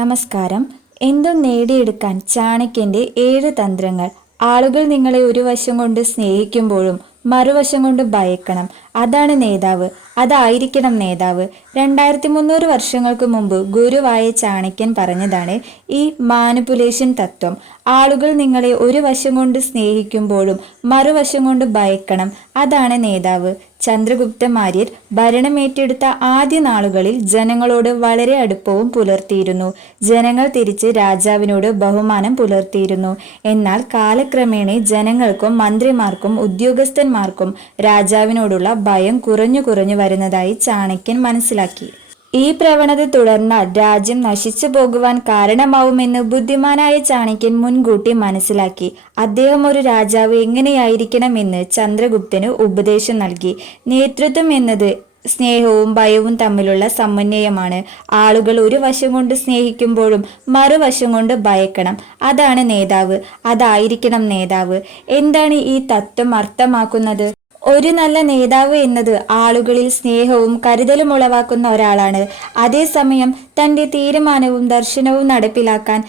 നമസ്കാരം. എന്തും നേടിയെടുക്കാൻ ചാണക്യന്റെ ഏഴ് തന്ത്രങ്ങൾ. ആളുകൾ നിങ്ങളെ ഒരു വശം കൊണ്ട് സ്നേഹിക്കുമ്പോഴും മറുവശം കൊണ്ട് ഭയക്കണം. അതാണ് നേതാവ്. അതായിരിക്കണം നേതാവ്. രണ്ടായിരത്തി മുന്നൂറ് വർഷങ്ങൾക്ക് മുമ്പ് ഗുരുവായ ചാണക്യൻ പറഞ്ഞതാണ് ഈ മാനിപ്പുലേഷൻ തത്വം. ആളുകൾ നിങ്ങളെ ഒരു വശം കൊണ്ട് സ്നേഹിക്കുമ്പോഴും മറുവശം കൊണ്ട് ഭയക്കണം. അതാണ് നേതാവ്. ചന്ദ്രഗുപ്ത മാര്യർ ഭരണമേറ്റെടുത്ത ആദ്യ നാളുകളിൽ ജനങ്ങളോട് വളരെ അടുപ്പവും പുലർത്തിയിരുന്നു. ജനങ്ങൾ തിരിച്ച് രാജാവിനോട് ബഹുമാനം പുലർത്തിയിരുന്നു. എന്നാൽ കാലക്രമേണ ജനങ്ങൾക്കും മന്ത്രിമാർക്കും ഉദ്യോഗസ്ഥന്മാർക്കും രാജാവിനോടുള്ള ഭയം കുറഞ്ഞു കുറഞ്ഞു വരുന്നതായി ചാണക്യൻ മനസ്സിലാക്കി. ഈ പ്രവണത തുടർന്നാൽ രാജ്യം നശിച്ചു പോകുവാൻ കാരണമാവുമെന്ന് ബുദ്ധിമാനായ ചാണക്യൻ മുൻകൂട്ടി മനസ്സിലാക്കി. അദ്ദേഹം ഒരു രാജാവ് എങ്ങനെയായിരിക്കണമെന്ന് ചന്ദ്രഗുപ്തന് ഉപദേശം നൽകി. നേതൃത്വം എന്നത് സ്നേഹവും ഭയവും തമ്മിലുള്ള സമന്വയമാണ്. ആളുകൾ ഒരു വശം കൊണ്ട് സ്നേഹിക്കുമ്പോഴും മറുവശം കൊണ്ട് ഭയക്കണം. അതാണ് നേതാവ്. അതായിരിക്കണം നേതാവ്. എന്താണ് ഈ തത്വം അർത്ഥമാക്കുന്നത്? ഒരു നല്ല നേതാവ് എന്നത് ആളുകളിൽ സ്നേഹവും കരുതലും ഉളവാക്കുന്ന ഒരാളാണ്. അതേസമയം തന്റെ തീരുമാനവും ദർശനവും നടപ്പിലാക്കാൻ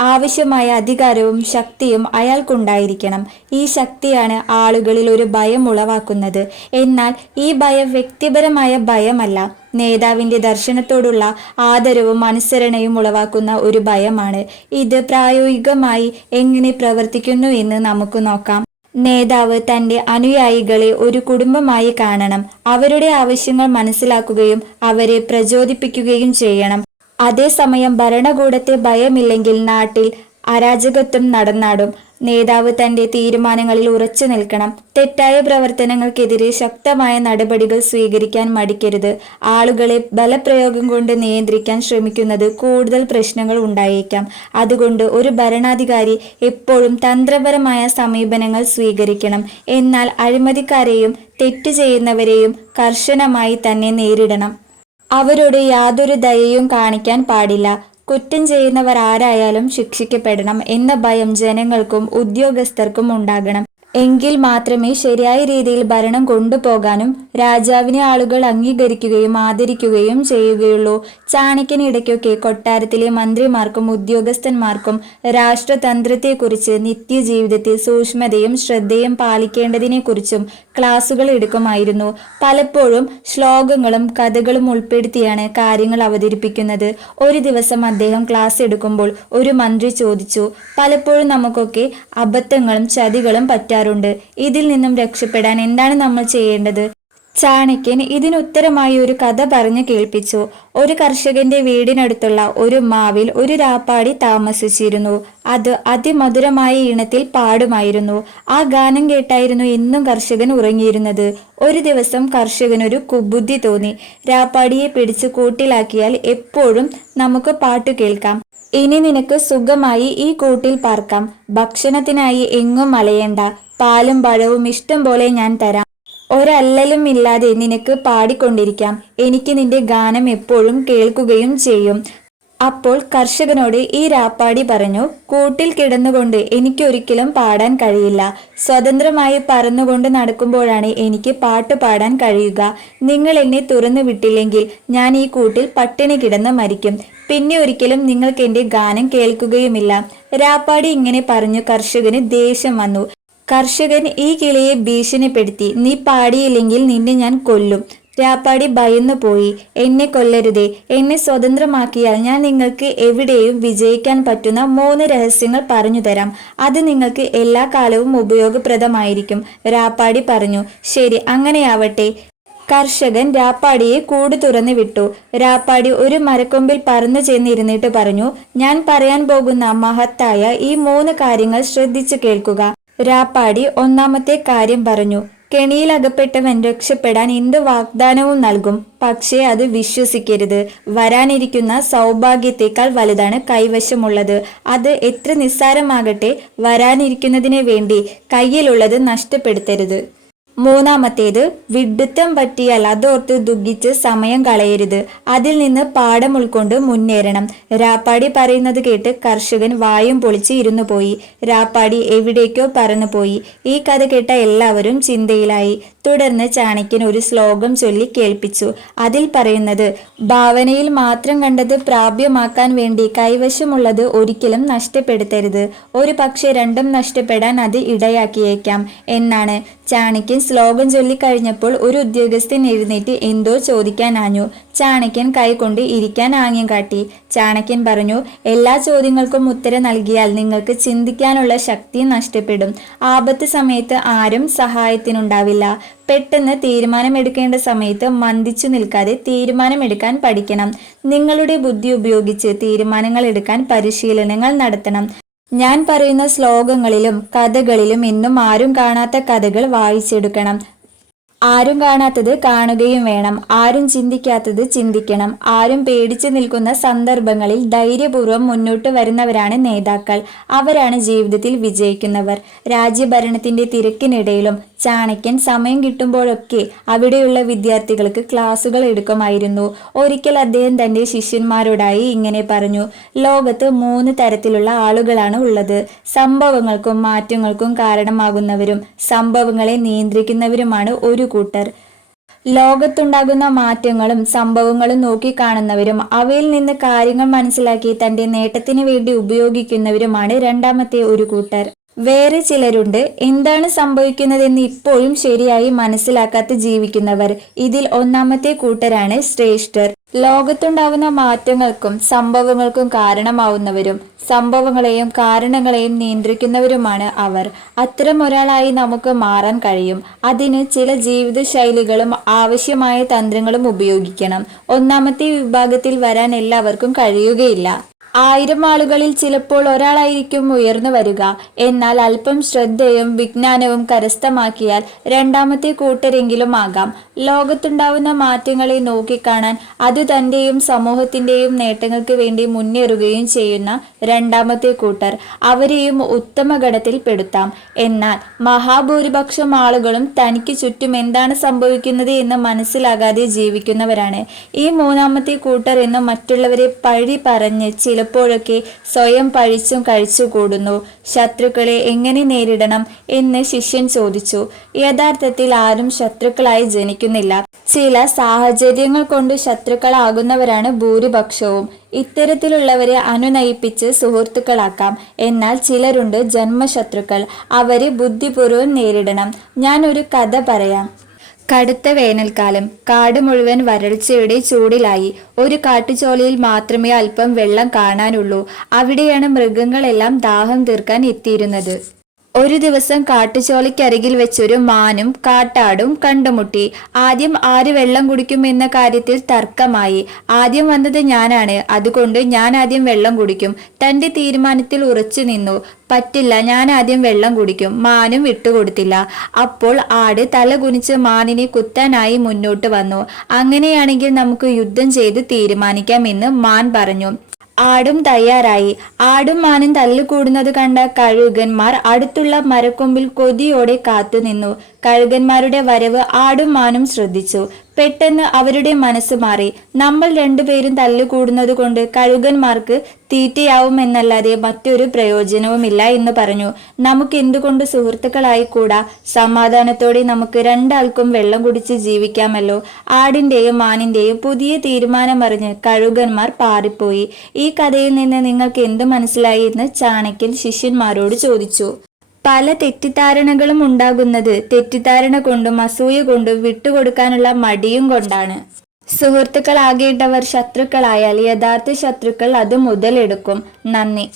ആവശ്യമായ അധികാരവും ശക്തിയും അയാൾക്കുണ്ടായിരിക്കണം. ഈ ശക്തിയാണ് ആളുകളിൽ ഒരു ഭയം ഉളവാക്കുന്നത്. എന്നാൽ ഈ ഭയം വ്യക്തിപരമായ ഭയമല്ല. നേതാവിന്റെ ദർശനത്തോടുള്ള ആദരവും അനുസരണയും ഉളവാക്കുന്ന ഒരു ഭയമാണ്. ഇത് പ്രായോഗികമായി എങ്ങനെ പ്രവർത്തിക്കുന്നു എന്ന് നമുക്ക് നോക്കാം. നേതാവ് തന്റെ അനുയായികളെ ഒരു കുടുംബമായി കാണണം. അവരുടെ ആവശ്യങ്ങൾ മനസ്സിലാക്കുകയും അവരെ പ്രചോദിപ്പിക്കുകയും ചെയ്യണം. അതേസമയം ഭരണകൂടത്തെ ഭയമില്ലെങ്കിൽ നാട്ടിൽ അരാജകത്വം നടന്നാടും. നേതാവ് തന്റെ തീരുമാനങ്ങളിൽ ഉറച്ചു നിൽക്കണം. തെറ്റായ പ്രവർത്തനങ്ങൾക്കെതിരെ ശക്തമായ നടപടികൾ സ്വീകരിക്കാൻ മടിക്കരുത്. ആളുകളെ ബലപ്രയോഗം കൊണ്ട് നിയന്ത്രിക്കാൻ ശ്രമിക്കുന്നത് കൂടുതൽ പ്രശ്നങ്ങൾ ഉണ്ടായേക്കാം. അതുകൊണ്ട് ഒരു ഭരണാധികാരി എപ്പോഴും തന്ത്രപരമായ സമീപനങ്ങൾ സ്വീകരിക്കണം. എന്നാൽ അഴിമതിക്കാരെയും തെറ്റ് ചെയ്യുന്നവരെയും കർശനമായി തന്നെ നേരിടണം. അവരോട് യാതൊരു ദയയും കാണിക്കാൻ പാടില്ല. കുറ്റം ചെയ്യുന്നവർ ആരായാലും ശിക്ഷിക്കപ്പെടണം എന്ന ഭയം ജനങ്ങൾക്കും ഉദ്യോഗസ്ഥർക്കും ഉണ്ടാകണം. എങ്കിൽ മാത്രമേ ശരിയായ രീതിയിൽ ഭരണം കൊണ്ടുപോകാനും രാജാവിനെ ആളുകൾ അംഗീകരിക്കുകയും ആദരിക്കുകയും ചെയ്യുകയുള്ളൂ. ചാണക്യനിടയ്ക്കൊക്കെ കൊട്ടാരത്തിലെ മന്ത്രിമാർക്കും ഉദ്യോഗസ്ഥന്മാർക്കും രാഷ്ട്രതന്ത്രത്തെക്കുറിച്ച് നിത്യജീവിതത്തിൽ സൂക്ഷ്മതയും ശ്രദ്ധയും പാലിക്കേണ്ടതിനെക്കുറിച്ചും ക്ലാസുകൾ എടുക്കുമായിരുന്നു. പലപ്പോഴും ശ്ലോകങ്ങളും കഥകളും ഉൾപ്പെടുത്തിയാണ് കാര്യങ്ങൾ അവതരിപ്പിക്കുന്നത്. ഒരു ദിവസം അദ്ദേഹം ക്ലാസ് എടുക്കുമ്പോൾ ഒരു മന്ത്രി ചോദിച്ചു പലപ്പോഴും നമുക്കൊക്കെ അബദ്ധങ്ങളും ചതികളും പറ്റാറുണ്ട്? ഇതിൽ നിന്നും രക്ഷപ്പെടാൻ എന്താണ് നമ്മൾ ചെയ്യേണ്ടത്? ചാണക്യൻ ഇതിനുത്തരമായി ഒരു കഥ പറഞ്ഞു കേൾപ്പിച്ചു. ഒരു കർഷകന്റെ വീടിനടുത്തുള്ള ഒരു മാവിൽ ഒരു രാപ്പാടി താമസിച്ചിരുന്നു. അത് അതിമധുരമായ ഈണത്തിൽ പാടുമായിരുന്നു. ആ ഗാനം കേട്ടായിരുന്നു എന്നും കർഷകൻ ഉറങ്ങിയിരുന്നത്. ഒരു ദിവസം കർഷകനൊരു കുബുദ്ധി തോന്നി. രാപ്പാടിയെ പിടിച്ച് കൂട്ടിലാക്കിയാൽ എപ്പോഴും നമുക്ക് പാട്ടു കേൾക്കാം. ഇനി നിനക്ക് സുഖമായി ഈ കൂട്ടിൽ പാർക്കാം. ഭക്ഷണത്തിനായി എങ്ങും അലയണ്ട. പാലും പഴവും ഇഷ്ടം പോലെ ഞാൻ തരാം. ഒരല്ലലും ഇല്ലാതെ നിനക്ക് പാടിക്കൊണ്ടിരിക്കാം. എനിക്ക് നിന്റെ ഗാനം എപ്പോഴും കേൾക്കുകയും ചെയ്യും. അപ്പോൾ കർഷകനോട് ഈ രാപ്പാടി പറഞ്ഞു കൂട്ടിൽ കിടന്നുകൊണ്ട് എനിക്കൊരിക്കലും പാടാൻ കഴിയില്ല. സ്വതന്ത്രമായി പറന്നുകൊണ്ട് നടക്കുമ്പോഴാണ് എനിക്ക് പാട്ട് പാടാൻ കഴിയുക. നിങ്ങൾ എന്നെ തുറന്നു വിട്ടില്ലെങ്കിൽ ഞാൻ ഈ കൂട്ടിൽ പട്ടിണി കിടന്ന് മരിക്കും. പിന്നെ ഒരിക്കലും നിങ്ങൾക്ക് എന്റെ ഗാനം കേൾക്കുകയുമില്ല. രാപ്പാടി ഇങ്ങനെ പറഞ്ഞു കർഷകന് ദേഷ്യം വന്നു. കർഷകൻ ഈ കിളിയെ ഭീഷണിപ്പെടുത്തി നീ പാടിയില്ലെങ്കിൽ നിന്നെ ഞാൻ കൊല്ലും രാപ്പാടി ഭയന്നു പോയി. എന്നെ കൊല്ലരുതേ. എന്നെ സ്വതന്ത്രമാക്കിയാൽ ഞാൻ നിങ്ങൾക്ക് എവിടെയും വിജയിക്കാൻ പറ്റുന്ന മൂന്ന് രഹസ്യങ്ങൾ പറഞ്ഞു തരാം. അത് നിങ്ങൾക്ക് എല്ലാ കാലവും ഉപയോഗപ്രദമായിരിക്കും രാപ്പാടി പറഞ്ഞു. ശരി അങ്ങനെയാവട്ടെ കർഷകൻ രാപ്പാടിയെ കൂട് തുറന്നു വിട്ടു. രാപ്പാടി ഒരു മരക്കൊമ്പിൽ പറന്നു ചെന്നിരുന്നിട്ട് പറഞ്ഞു ഞാൻ പറയാൻ പോകുന്ന മഹത്തായ ഈ മൂന്ന് കാര്യങ്ങൾ ശ്രദ്ധിച്ചു കേൾക്കുക. രാപ്പാടി ഒന്നാമത്തെ കാര്യം പറഞ്ഞു. കെണിയിൽ അകപ്പെട്ടവൻ രക്ഷപ്പെടാൻ എന്ത് വാഗ്ദാനവും നൽകും? പക്ഷേ അത് വിശ്വസിക്കരുത്. വരാനിരിക്കുന്ന സൗഭാഗ്യത്തെക്കാൾ വലുതാണ് കൈവശമുള്ളത്. അത് എത്ര നിസ്സാരമാകട്ടെ വരാനിരിക്കുന്നതിനെ വേണ്ടി കയ്യിലുള്ളത് നഷ്ടപ്പെടുത്തരുത്. മൂന്നാമത്തേത് വിഡ്ഢിത്തം പറ്റിയാൽ അതോർത്ത് ദുഃഖിച്ച് സമയം കളയരുത്. അതിൽ നിന്ന് പാഠം ഉൾക്കൊണ്ട് മുന്നേറണം. രാപ്പാടി പറയുന്നത് കേട്ട് കർഷകൻ വായും പൊളിച്ച് ഇരുന്നു പോയി രാപ്പാടി എവിടേക്കോ പറന്നു പോയി ഈ കഥ കേട്ട എല്ലാവരും ചിന്തയിലായി. തുടർന്ന് ചാണക്യൻ ഒരു ശ്ലോകം ചൊല്ലി കേൾപ്പിച്ചു. അതിൽ പറയുന്നത് ഭാവനയിൽ മാത്രം കണ്ടത് പ്രാപ്യമാക്കാൻ വേണ്ടി കൈവശമുള്ളത് ഒരിക്കലും നഷ്ടപ്പെടുത്തരുത്. ഒരു പക്ഷേ രണ്ടും നഷ്ടപ്പെടാൻ അത് ഇടയാക്കിയേക്കാം എന്നാണ് ചാണക്യൻ ശ്ലോകം ചൊല്ലിക്കഴിഞ്ഞപ്പോൾ ഒരു ഉദ്യോഗസ്ഥൻ എഴുന്നേറ്റ് എന്തോ ചോദിക്കാനാഞ്ഞു ചാണക്യൻ കൈകൊണ്ട് ഇരിക്കാൻ ആംഗ്യം കാട്ടി. ചാണക്യൻ പറഞ്ഞു എല്ലാ ചോദ്യങ്ങൾക്കും ഉത്തരം നൽകിയാൽ നിങ്ങൾക്ക് ചിന്തിക്കാനുള്ള ശക്തി നഷ്ടപ്പെടും. ആപത്ത് സമയത്ത് ആരും സഹായത്തിനുണ്ടാവില്ല. പെട്ടെന്ന് തീരുമാനമെടുക്കേണ്ട സമയത്ത് മന്ദിച്ചു നിൽക്കാതെ തീരുമാനമെടുക്കാൻ പഠിക്കണം. നിങ്ങളുടെ ബുദ്ധി ഉപയോഗിച്ച് തീരുമാനങ്ങൾ എടുക്കാൻ പരിശീലനങ്ങൾ നടത്തണം. ഞാൻ പറയുന്ന ശ്ലോകങ്ങളിലും കഥകളിലും ഇന്നും ആരും കാണാത്ത കഥകൾ വായിച്ചെടുക്കണം. ആരും കാണാത്തത് കാണുകയും വേണം. ആരും ചിന്തിക്കാത്തത് ചിന്തിക്കണം. ആരും പേടിച്ചു നിൽക്കുന്ന സന്ദർഭങ്ങളിൽ ധൈര്യപൂർവം മുന്നോട്ട് വരുന്നവരാണ് നേതാക്കൾ. അവരാണ് ജീവിതത്തിൽ വിജയിക്കുന്നവർ. രാജ്യഭരണത്തിന്റെ തിരക്കിനിടയിലും ചാണക്യൻ സമയം കിട്ടുമ്പോഴൊക്കെ അവിടെയുള്ള വിദ്യാർത്ഥികൾക്ക് ക്ലാസുകൾ എടുക്കുമായിരുന്നു. ഒരിക്കൽ അദ്ദേഹം തന്റെ ശിഷ്യന്മാരോടായി ഇങ്ങനെ പറഞ്ഞു ലോകത്ത് മൂന്ന് തരത്തിലുള്ള ആളുകളാണ് ഉള്ളത്. സംഭവങ്ങൾക്കും മാറ്റങ്ങൾക്കും കാരണമാകുന്നവരും സംഭവങ്ങളെ നിയന്ത്രിക്കുന്നവരുമാണ് ഒരു കൂട്ടർ. ലോകത്തുണ്ടാകുന്ന മാറ്റങ്ങളും സംഭവങ്ങളും നോക്കിക്കാണുന്നവരും അവയിൽ നിന്ന് കാര്യങ്ങൾ മനസ്സിലാക്കി തന്റെ നേട്ടത്തിന് വേണ്ടി ഉപയോഗിക്കുന്നവരുമാണ് രണ്ടാമത്തെ ഒരു കൂട്ടർ. വേറെ ചിലരുണ്ട്. എന്താണ് സംഭവിക്കുന്നതെന്ന് ഇപ്പോഴും ശരിയായി മനസ്സിലാക്കാത്ത ജീവിക്കുന്നവർ. ഇതിൽ ഒന്നാമത്തെ കൂട്ടരാണ് ശ്രേഷ്ഠർ. ലോകത്തുണ്ടാവുന്ന മാറ്റങ്ങൾക്കും സംഭവങ്ങൾക്കും കാരണമാവുന്നവരും സംഭവങ്ങളെയും കാരണങ്ങളെയും നിയന്ത്രിക്കുന്നവരുമാണ് അവർ. അത്തരം ഒരാളായി നമുക്ക് മാറാൻ കഴിയും. അതിന് ചില ജീവിത ശൈലികളും ആവശ്യമായ തന്ത്രങ്ങളും ഉപയോഗിക്കണം. ഒന്നാമത്തെ വിഭാഗത്തിൽ വരാൻ എല്ലാവർക്കും കഴിയുകയില്ല. ആയിരം ആളുകളിൽ ചിലപ്പോൾ ഒരാളായിരിക്കും ഉയർന്നു വരിക. എന്നാൽ അല്പം ശ്രദ്ധയും വിജ്ഞാനവും കരസ്ഥമാക്കിയാൽ രണ്ടാമത്തെ കൂട്ടരെങ്കിലും ആകാം. ലോകത്തുണ്ടാവുന്ന മാറ്റങ്ങളെ നോക്കിക്കാണാൻ അത് തന്റെയും സമൂഹത്തിന്റെയും നേട്ടങ്ങൾക്ക് വേണ്ടി മുന്നേറുകയും ചെയ്യുന്ന രണ്ടാമത്തെ കൂട്ടർ അവരെയും ഉത്തമഘടത്തിൽ പെടുത്താം. എന്നാൽ മഹാഭൂരിപക്ഷം ആളുകളും തനിക്ക് ചുറ്റും എന്താണ് സംഭവിക്കുന്നത് എന്ന് മനസ്സിലാകാതെ ജീവിക്കുന്നവരാണ്. ഈ മൂന്നാമത്തെ കൂട്ടർ എന്ന് മറ്റുള്ളവരെ പഴി പറഞ്ഞ് ചിലപ്പോഴൊക്കെ സ്വയം പഴിച്ചും കഴിച്ചു കൂടുന്നു. ശത്രുക്കളെ എങ്ങനെ നേരിടണം എന്ന് ശിഷ്യൻ ചോദിച്ചു. യഥാർത്ഥത്തിൽ ആരും ശത്രുക്കളായി ജനിക്കുന്നില്ല. ചില സാഹചര്യങ്ങൾ കൊണ്ട് ശത്രുക്കളാകുന്നവരാണ് ഭൂരിപക്ഷവും. ഇത്തരത്തിലുള്ളവരെ അനുനയിപ്പിച്ച് സുഹൃത്തുക്കളാക്കാം. എന്നാൽ ചിലരുണ്ട് ജന്മശത്രുക്കൾ. അവരെ ബുദ്ധിപൂർവം നേരിടണം. ഞാൻ ഒരു കഥ പറയാം. കടുത്ത വേനൽക്കാലം കാട് മുഴുവൻ വരൾച്ചയുടെ ചൂടിലായി. ഒരു കാട്ടുചോലയിൽ മാത്രമേ അല്പം വെള്ളം കാണാനുള്ളൂ. അവിടെയാണ് മൃഗങ്ങളെല്ലാം ദാഹം തീർക്കാൻ എത്തിയിരുന്നത്. ഒരു ദിവസം കാട്ടുചോലയ്ക്കരികിൽ വെച്ചൊരു മാനും കാട്ടാടും കണ്ടുമുട്ടി. ആദ്യം ആര് വെള്ളം കുടിക്കും എന്ന കാര്യത്തിൽ തർക്കമായി. ആദ്യം വന്നത് ഞാനാണ്. അതുകൊണ്ട് ഞാൻ ആദ്യം വെള്ളം കുടിക്കും. തന്റെ തീരുമാനത്തിൽ ഉറച്ചു നിന്നു. പറ്റില്ല ഞാൻ ആദ്യം വെള്ളം കുടിക്കും. മാനും വിട്ടുകൊടുത്തില്ല. അപ്പോൾ ആട് തല കുനിച്ച് മാനിനെ കുത്താനായി മുന്നോട്ട് വന്നു. അങ്ങനെയാണെങ്കിൽ നമുക്ക് യുദ്ധം ചെയ്ത് തീരുമാനിക്കാം എന്ന് മാൻ പറഞ്ഞു. ആടും തയ്യാറായി. ആടും മാനും തല്ലുകൂടുന്നത് കണ്ട കഴുകന്മാർ അടുത്തുള്ള മരക്കൊമ്പിൽ കൊതിയോടെ കാത്തുനിന്നു. കഴുകന്മാരുടെ വരവ് ആടും മാനും ശ്രദ്ധിച്ചു. പെട്ടെന്ന് അവരുടെ മനസ്സ് മാറി. നമ്മൾ രണ്ടുപേരും തല്ലുകൂടുന്നത് കൊണ്ട് കഴുകന്മാർക്ക് തീറ്റയാവുമെന്നല്ലാതെ മറ്റൊരു പ്രയോജനവുമില്ല എന്ന് പറഞ്ഞു. നമുക്ക് എന്തുകൊണ്ട് സുഹൃത്തുക്കളായി കൂടാ സമാധാനത്തോടെ നമുക്ക് രണ്ടാൾക്കും വെള്ളം കുടിച്ച് ജീവിക്കാമല്ലോ. ആടിന്റെയും മാനിന്റെയും പുതിയ തീരുമാനം തീരുമാനമറിഞ്ഞ് കഴുകന്മാർ പാറിപ്പോയി. ഈ കഥയിൽ നിന്ന് നിങ്ങൾക്ക് എന്ത് മനസ്സിലായി എന്ന് ചാണക്യൻ ശിഷ്യന്മാരോട് ചോദിച്ചു. പല തെറ്റിദ്ധാരണകളും ഉണ്ടാകുന്നത് തെറ്റിദ്ധാരണ കൊണ്ടും അസൂയ കൊണ്ടും വിട്ടുകൊടുക്കാനുള്ള മടിയും കൊണ്ടാണ്. സുഹൃത്തുക്കളാകേണ്ടവർ ശത്രുക്കളായാൽ യഥാർത്ഥ ശത്രുക്കൾ അത് മുതലെടുക്കും. നന്ദി.